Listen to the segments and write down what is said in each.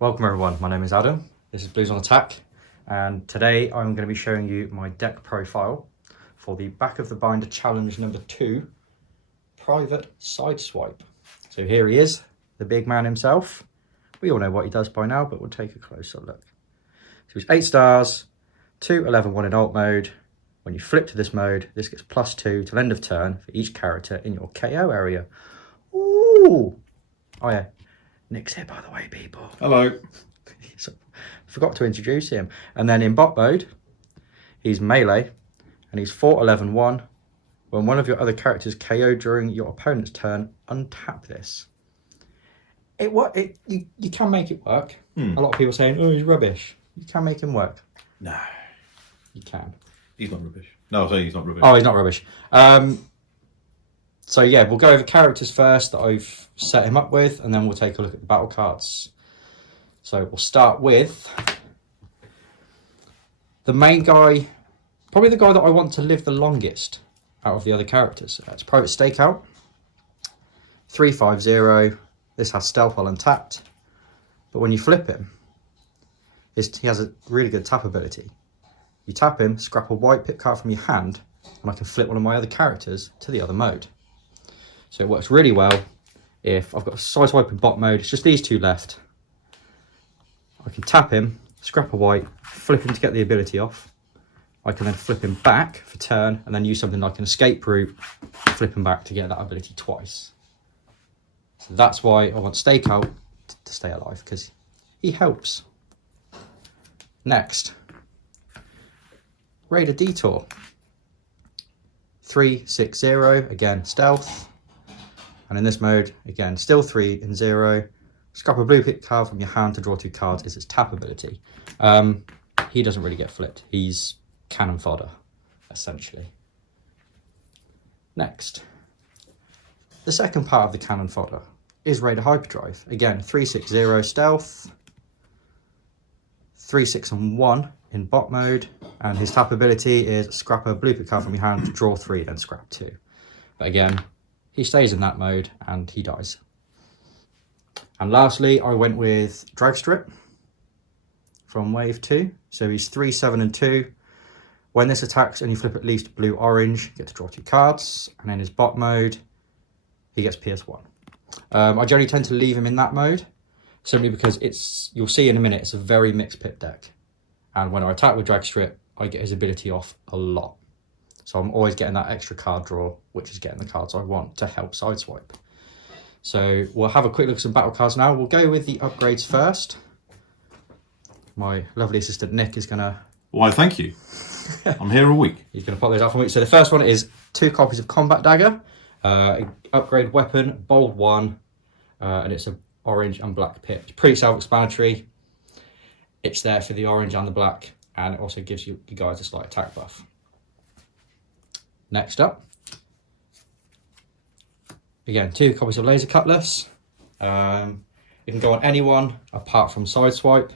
Welcome everyone, my name is Adam, this is Blues on Attack, and today I'm going to be showing you my deck profile for the Back of the Binder Challenge number 2, Private Sideswipe. So here he is, the big man himself. We all know what he does by now, but we'll take a closer look. So he's 8 stars, 2, 11, 1 in alt mode. When you flip to this mode, this gets +2 till end of turn for each character in your KO area. Ooh! Oh yeah. Nick's here, by the way, people. Hello. So, forgot to introduce him. And then in bot mode, he's melee, and he's 4, 11, 1. When one of your other characters KO during your opponent's turn, untap this. You can make it work. A lot of people saying, oh, he's rubbish. You can make him work. No. You can. He's not rubbish. No, I'm saying he's not rubbish. Oh, he's not rubbish. So yeah, we'll go over characters first that I've set him up with, and then we'll take a look at the battle cards. So we'll start with the main guy, probably the guy that I want to live the longest out of the other characters. That's Private Stakeout. 3/5/0. This has stealth while untapped, but when you flip him, he has a really good tap ability. You tap him, scrap a white pip card from your hand, and I can flip one of my other characters to the other mode. So it works really well if I've got a Sideswipe in bot mode. It's just these two left. I can tap him, scrap a white, flip him to get the ability off. I can then flip him back for turn and then use something like an escape route, flip him back to get that ability twice. So that's why I want Stakeout to stay alive, because he helps. Next, Raider Detour. 3/6/0, again stealth. And in this mode, again, still 3 and 0. Scrap a blue pit card from your hand to draw 2 cards is his tap ability. He doesn't really get flipped. He's cannon fodder, essentially. Next, the second part of the cannon fodder is Raider Hyperdrive. Again, 3/6/0 stealth, 3, 6 and 1 in bot mode. And his tap ability is scrap a blue pit card from your hand to draw 3, then scrap 2. But again, he stays in that mode and he dies. And lastly, I went with Drag Strip from wave 2. So he's 3, 7 and 2. When this attacks and you flip at least blue, orange, you get to draw 2 cards. And in his bot mode, he gets PS1. I generally tend to leave him in that mode, simply because you'll see in a minute, it's a very mixed pit deck. And when I attack with Drag Strip, I get his ability off a lot. So I'm always getting that extra card draw, which is getting the cards I want to help Sideswipe. So we'll have a quick look at some battle cards now. We'll go with the upgrades first. My lovely assistant Nick is going to... Why, thank you. I'm here a week. He's going to pop those out for me. So the first one is 2 copies of Combat Dagger. Upgrade weapon, bold 1. And it's an orange and black pit. It's pretty self-explanatory. It's there for the orange and the black. And it also gives you guys a slight attack buff. Next up, again, 2 copies of Laser Cutlass. You can go on anyone apart from Sideswipe.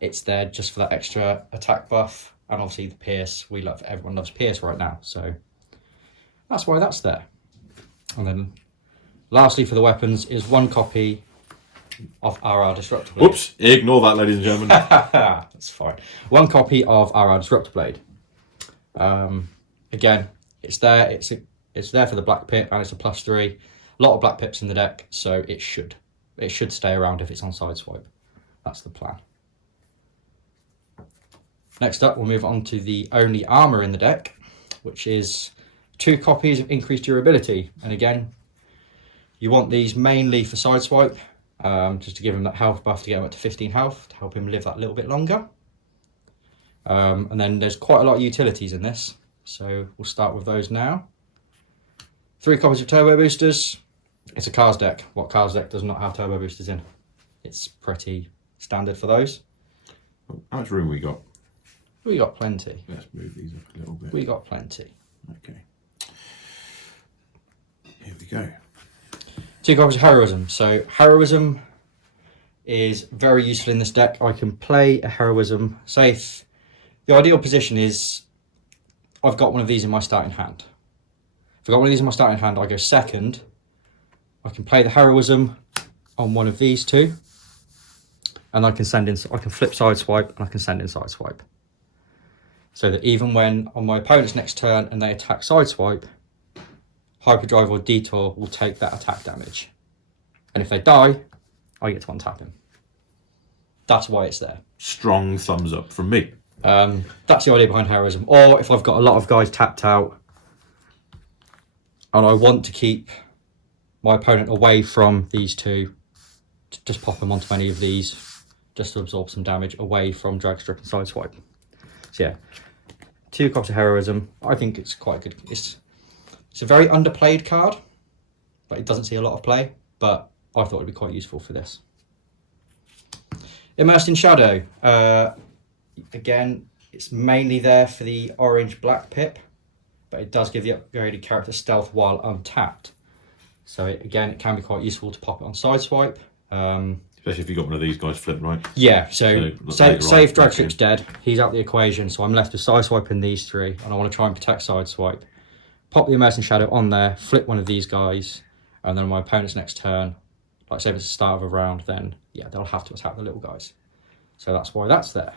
It's there just for that extra attack buff, and obviously the Pierce. Everyone loves Pierce right now, so that's why that's there. And then, lastly, for the weapons is 1 copy of RR Disruptor Blade. Oops, ignore that, ladies and gentlemen. That's fine. 1 copy of RR Disruptor Blade. Again, it's there. It's there for the black pip, and it's a +3. A lot of black pips in the deck, so it should stay around if it's on Sideswipe. That's the plan. Next up, we'll move on to the only armor in the deck, which is 2 copies of increased durability. And again, you want these mainly for Sideswipe, just to give him that health buff to get him up to 15 health to help him live that little bit longer. And then there's quite a lot of utilities in this. So we'll start with those now. 3 copies of Turbo Boosters. It's a Cars deck. What Cars deck does not have Turbo Boosters in? It's pretty standard for those. How much room we got? We got plenty. Let's move these up a little bit. We got plenty. Okay. Here we go. 2 copies of Heroism. So Heroism is very useful in this deck. I can play a Heroism. Say the ideal position is I've got one of these in my starting hand. If I've got one of these in my starting hand, I go second. I can play the Heroism on one of these 2. and I can flip Sideswipe, and I can send in Sideswipe. So that even when on my opponent's next turn and they attack Sideswipe, Hyperdrive or Detour will take that attack damage. And if they die, I get to untap him. That's why it's there. Strong thumbs up from me. That's the idea behind Heroism. Or if I've got a lot of guys tapped out and I want to keep my opponent away from these two, just pop them onto any of these just to absorb some damage away from Dragstrip and Sideswipe. So yeah, 2 copies of Heroism. I think it's quite good. It's a very underplayed card, but it doesn't see a lot of play, but I thought it'd be quite useful for this. Immersed in Shadow. Again, it's mainly there for the orange-black pip, but it does give the upgraded character stealth while untapped. So again, it can be quite useful to pop it on Sideswipe. Especially if you got one of these guys flipped, right? Yeah, so say if Dragstrip's in. dead, he's out the equation, so I'm left with Sideswipe and these 3, and I want to try and protect Sideswipe. Pop the Immersed in Shadow on there, flip one of these guys, and then on my opponent's next turn, like say if it's the start of a round, then yeah, they'll have to attack the little guys. So that's why that's there.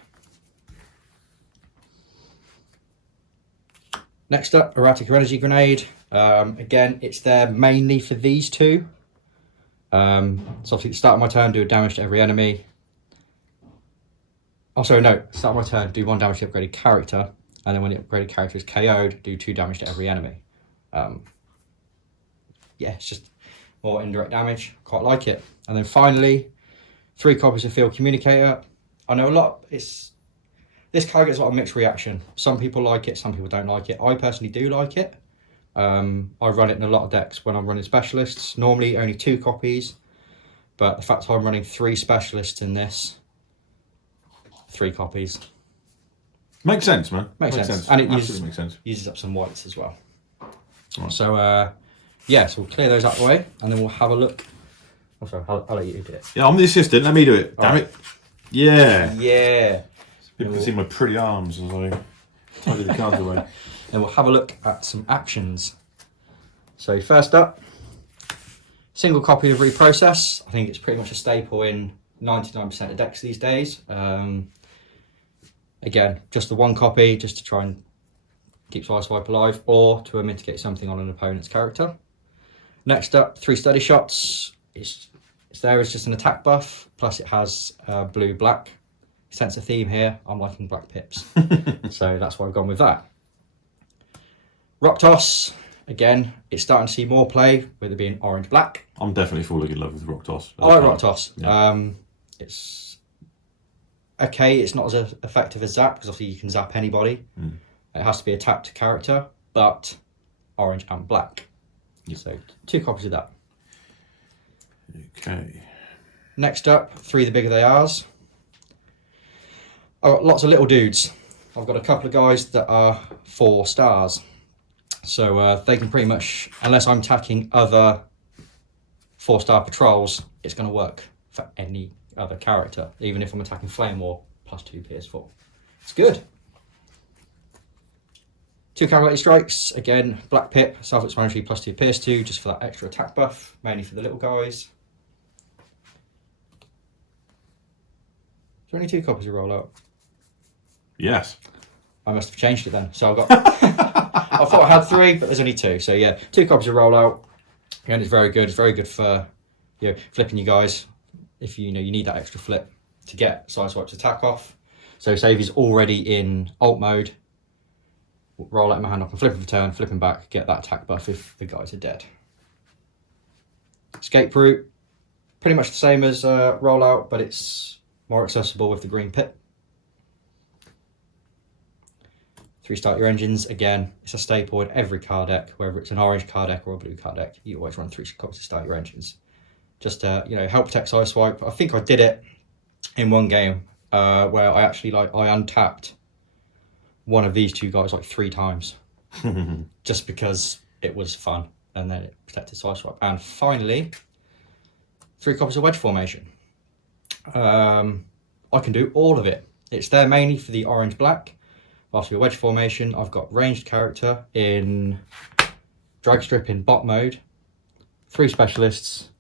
Next up, Erratic Energy Grenade. Again, it's there mainly for these 2. So obviously at the start of my turn, do a damage to every enemy. Oh, sorry, no. Start of my turn, do 1 damage to the upgraded character. And then when the upgraded character is KO'd, do 2 damage to every enemy. Yeah, it's just more indirect damage. Quite like it. And then finally, 3 copies of Field Communicator. I know this card gets a lot of mixed reaction. Some people like it, some people don't like it. I personally do like it. I run it in a lot of decks when I'm running specialists. Normally only 2 copies, but the fact I'm running 3 specialists in this, 3 copies. Makes sense, man. Makes sense. And it uses up some whites as well. Right. So, yeah, so we'll clear those out of the way, and then we'll have a look. Oh, sorry, I'll let you do it. Yeah, I'm the assistant. Let me do it. Damn it. Yeah. Yeah. People can see my pretty arms as I tidy the cards away. Then we'll have a look at some actions. So first up, single copy of Reprocess. I think it's pretty much a staple in 99% of decks these days. Again, just the 1 copy, just to try and keep Sideswipe alive, or to mitigate something on an opponent's character. Next up, 3 Steady Shots. It's there as just an attack buff, plus it has blue-black. Sense a theme here. I'm liking black pips. So that's why I've gone with that. Rock Toss. Again, it's starting to see more play with it being orange-black. I'm definitely falling in love with Rock Toss. I like Rock Toss. Yeah. It's okay. It's not as effective as Zap, because obviously you can zap anybody. It has to be a tapped character, but orange and black. Yep. So 2 copies of that. Okay. Next up, 3 The Bigger They Are's. I've got lots of little dudes. I've got a couple of guys that are 4 stars. So they can pretty much, unless I'm attacking other 4-star patrols, it's going to work for any other character. Even if I'm attacking Flame War, +2 PS4. It's good. 2 Calculated Strikes. Again, Black Pip, self-explanatory, +2 PS2, just for that extra attack buff, mainly for the little guys. Is there only 2 copies of Rollout? Yes. I must have changed it then. So I've got, I thought I had 3, but there's only 2. So yeah, 2 copies of Rollout. Again, it's very good. It's very good for flipping you guys if you need that extra flip to get Sideswipe's attack off. So say if he's already in alt mode, roll out my hand up and flip him for turn, flip him back, get that attack buff if the guys are dead. Escape route, pretty much the same as Rollout, but it's more accessible with the green pip. 3 Start Your Engines. Again, it's a staple in every card deck, whether it's an orange card deck or a blue card deck. You always run 3 copies to Start Your Engines, just to help protect Sideswipe. I think I did it in one game where I actually I untapped one of these 2 guys 3 times, just because it was fun, and then it protected Sideswipe. And finally, 3 copies of Wedge Formation. I can do all of it. It's there mainly for the orange-black. After your Wedge Formation, I've got ranged character in Dragstrip in bot mode, 3 specialists,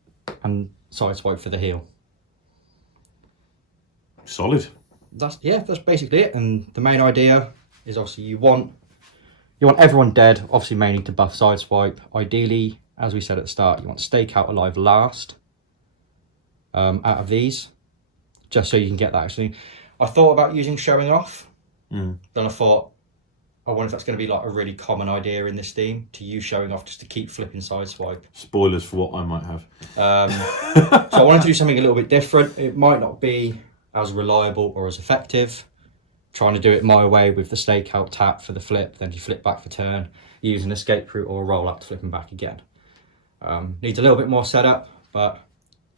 and Sideswipe for the heal. Solid. That's basically it. And the main idea is obviously you want everyone dead, obviously mainly to buff Sideswipe. Ideally, as we said at the start, you want Stakeout alive last out of these, just so you can get that. Actually, I thought about using Showing Off, then I thought, I wonder if that's going to be like a really common idea in this theme, to use Showing Off just to keep flipping Sideswipe. Spoilers for what I might have. So I wanted to do something a little bit different. It might not be as reliable or as effective. Trying to do it my way with the Stakeout tap for the flip, then you flip back for turn, use an escape route or a roll up to flip them back again. Needs a little bit more setup, but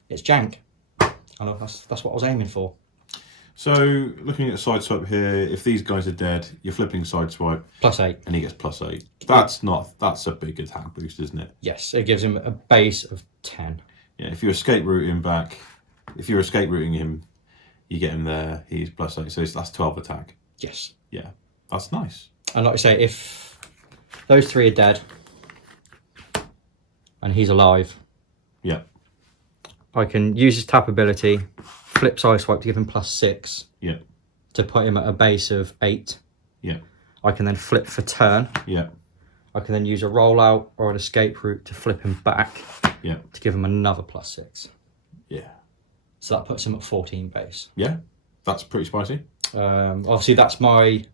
it's jank. I know that's what I was aiming for. So, looking at Sideswipe here, if these guys are dead, you're flipping Sideswipe. +8. And he gets +8. That's a big attack boost, isn't it? Yes, it gives him a base of 10. Yeah, if you escape route him back, if you're escape routing him, you get him there, he's +8, so that's 12 attack. Yes. Yeah, that's nice. And like I say, if those 3 are dead and he's alive, Yeah. I can use his tap ability, flip Sideswipe to give him +6. Yeah. To put him at a base of 8. Yeah. I can then flip for turn. Yeah. I can then use a rollout or an escape route to flip him back. Yeah. To give him another +6. Yeah. So that puts him at 14 base. Yeah, that's pretty spicy. Obviously, that's my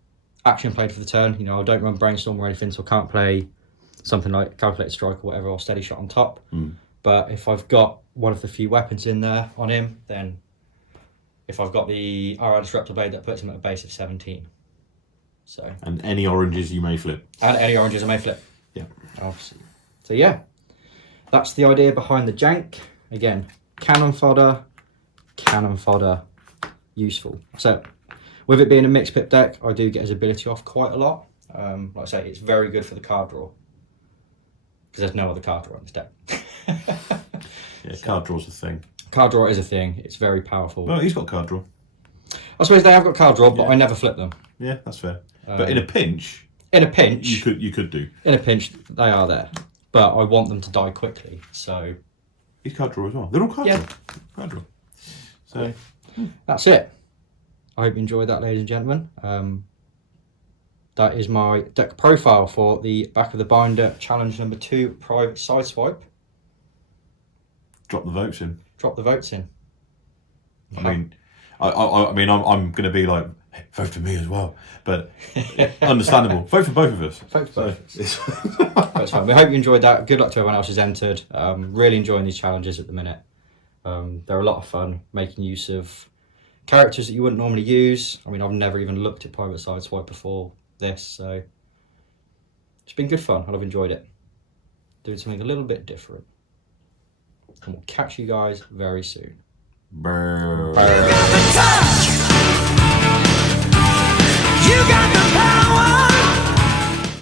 action played for the turn. You know, I don't run Brainstorm or anything, so I can't play something like Calculated Strike or whatever, or Steady Shot on top. But if I've got one of the few weapons in there on him, then if I've got the RR Disruptor Blade, that puts him at a base of 17. So. And any oranges you may flip. And any oranges I may flip. Yeah. Obviously. So yeah, that's the idea behind the jank. Again, cannon fodder, useful. So with it being a mixed pip deck, I do get his ability off quite a lot. Like I say, it's very good for the card draw, because there's no other card draw in this deck. Yeah, card draw's a thing. Card draw is a thing. It's very powerful. Well, he's got card draw. I suppose they have got card draw, but I never flip them. Yeah, that's fair. But in a pinch, you could do. In a pinch, they are there, but I want them to die quickly. So he's card draw as well. They're all card draw. Card draw. So that's it. I hope you enjoyed that, ladies and gentlemen. That is my deck profile for the back of the binder challenge number 2, private Sideswipe. Drop the votes in. Drop the votes in. I mean, I'm going to be like, hey, vote for me as well, but understandable. Vote for both of us. Vote for both of us. That's fine. We hope you enjoyed that. Good luck to everyone else who's entered. Really enjoying these challenges at the minute. They're a lot of fun, making use of characters that you wouldn't normally use. I mean, I've never even looked at private Sideswipe before this, so it's been good fun, and I've enjoyed it. Doing something a little bit different. And we'll catch you guys very soon. Brr. Brr.